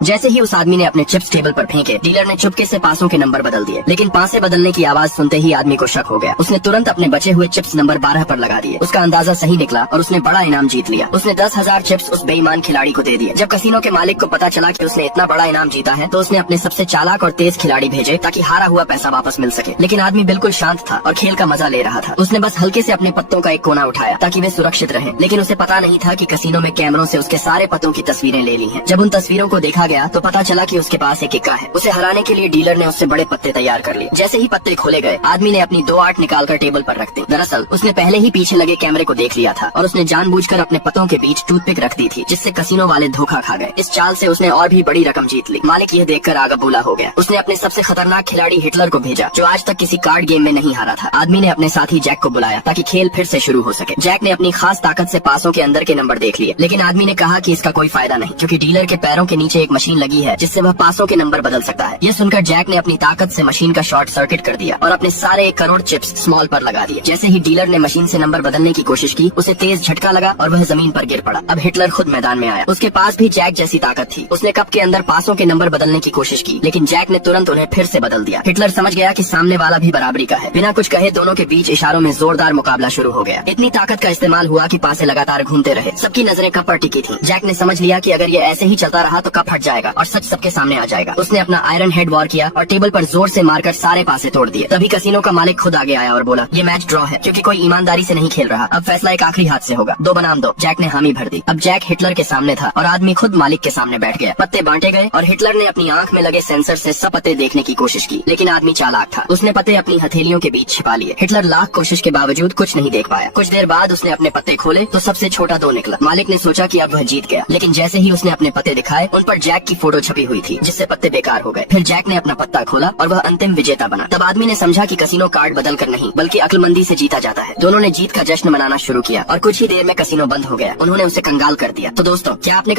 जैसे ही उस आदमी ने अपने चिप्स टेबल पर फेंके, डीलर ने चुपके से पासों के नंबर बदल दिए। लेकिन पासे बदलने की आवाज सुनते ही आदमी को शक हो गया। उसने तुरंत अपने बचे हुए चिप्स नंबर 12 पर लगा दिए। उसका अंदाजा सही निकला और उसने बड़ा इनाम जीत लिया। उसने 10,000 चिप्स उस बेईमान खिलाड़ी को दे दिए। जब कसिनो के मालिक को पता चला कि उसने इतना बड़ा इनाम जीता है, तो उसने अपने सबसे चालाक और तेज खिलाड़ी भेजे ताकि हारा हुआ पैसा वापस मिल सके। लेकिन आदमी बिल्कुल शांत था और खेल का मजा ले रहा था। उसने बस हल्के से अपने पत्तों का एक कोना उठाया ताकि वे सुरक्षित रहें। लेकिन उसे पता नहीं था कि कसिनो में कैमरों से उसके सारे पत्तों की तस्वीरें ले ली हैं। जब उन तस्वीरों को देखा गया तो पता चला कि उसके पास एक इक्का है। उसे हराने के लिए डीलर ने उससे बड़े पत्ते तैयार कर लिए। जैसे ही पत्ते खोले गए, आदमी ने अपनी 2 8 निकालकर टेबल पर रख दी। दरअसल उसने पहले ही पीछे लगे कैमरे को देख लिया था और उसने जानबूझकर अपने पत्तों के बीच टूथपिक रख दी थी, जिससे कसिनो वाले धोखा खा गए। इस चाल से उसने और भी बड़ी रकम जीत ली। मालिक यह देखकर आगबूला हो गया। उसने अपने सबसे खतरनाक खिलाड़ी हिटलर को भेजा, जो आज तक किसी कार्ड गेम में नहीं हारा था। आदमी ने अपने साथी जैक को बुलाया ताकि खेल फिर से शुरू हो सके। जैक ने अपनी खास ताकत से पासों के अंदर के नंबर देख लिए, लेकिन आदमी ने कहा कि इसका कोई फायदा नहीं, क्योंकि डीलर के पैरों के नीचे एक मशीन लगी है जिससे वह पासों के नंबर बदल सकता है। यह सुनकर जैक ने अपनी ताकत से मशीन का शॉर्ट सर्किट कर दिया और अपने सारे 1 करोड़ चिप्स स्मॉल पर लगा दिए। जैसे ही डीलर ने मशीन से नंबर बदलने की कोशिश की, उसे तेज झटका लगा और वह जमीन पर गिर पड़ा। अब हिटलर खुद मैदान में आया। उसके पास भी जैक जैसी ताकत थी। उसने कप के अंदर पासों के नंबर बदलने की कोशिश की, लेकिन जैक ने तुरंत उन्हें फिर से बदल दिया। हिटलर समझ गया कि सामने वाला भी बराबरी का है। बिना कुछ कहे दोनों के बीच इशारों में जोरदार मुकाबला शुरू हो गया। इतनी ताकत का इस्तेमाल हुआ कि पासे लगातार घूमते रहे। सबकी नजरें कप पर टिकी थी। जैक ने समझ लिया कि अगर ये ऐसे ही चलता रहा तो कप हट जाएगा और सच सबके सामने आ जाएगा। उसने अपना आयरन हेड वॉर किया और टेबल पर जोर से मारकर सारे पासे तोड़ दिए। तभी कसिनो का मालिक खुद आगे आया और बोला, ये मैच ड्रॉ है, क्योंकि कोई ईमानदारी से नहीं खेल रहा। अब फैसला एक आखिरी हाथ से होगा, 2 बनाम 2। जैक ने हामी भर दी। अब जैक हिटलर के सामने था और आदमी खुद मालिक के सामने बैठ गया। पत्ते बांटे गए और हिटलर ने अपनी आंख में लगे सेंसर से सब पत्ते देखने की कोशिश की, लेकिन आदमी चालाक था। उसने पत्ते अपनी हथेलियों के बीच छिपा लिए। हिटलर लाख कोशिश के बावजूद कुछ नहीं देख पाया। कुछ देर बाद उसने अपने पत्ते खोले तो सबसे छोटा 2 निकला। मालिक ने सोचा कि अब वह जीत गया, लेकिन जैसे ही उसने अपने पत्ते दिखाए, उन पर जैक की फोटो छपी हुई थी, जिससे पत्ते बेकार हो गए। फिर जैक ने अपना पत्ता खोला और वह अंतिम विजेता बना। तब आदमी ने समझा कि कसिनो कार्ड बदल कर नहीं, बल्कि अक्लमंदी से जीता जाता है। दोनों ने जीत का जश्न मनाना शुरू किया और कुछ ही देर में कसिनो बंद हो गया। उन्होंने उसे कंगाल कर दिया। तो दोस्तों, क्या आपने